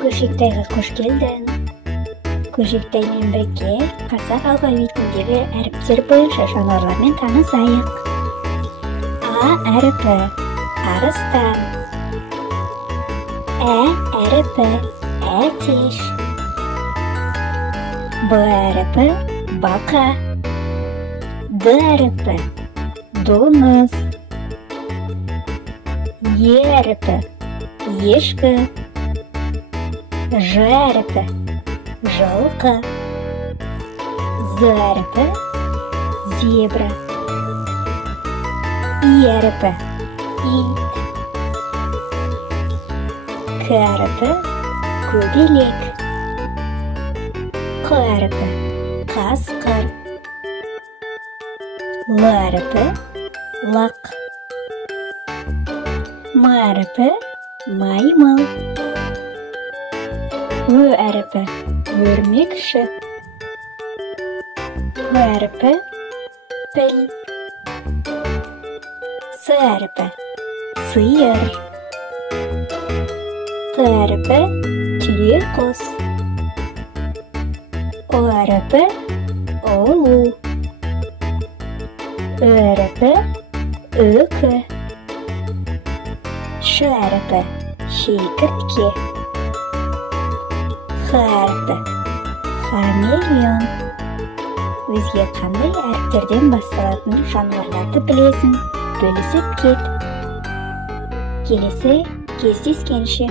Көшектайға қош келдің. Көшектаймен бірге қазақ алфавитіндегі әріптер бойынша жануарлармен танысайық. А әріпі арыстан. Ә әріпі әтеш. Б әріпі бақа. Д әріпі доңыз. Е әріпі ешкі. Ж әріпі жылқы. З әріпі зебра. И әріпі ит. К әріпі көбелек. Қ әріпі қасқыр. Л әріпі лақ. М әріпі маймыл. Ö әріпі өрмекші. П әріпі піл. С әріпі сиыр. Т әріпі түйеқұс. О әріпі ұлу. Ö әріпі үкі. Ш әріпі шекіртке. Х әріпі хамелеон. Өзге қандай әріптерден басталатын жануарларды білесің? Бөлісіп кет. Келесі кездескенше.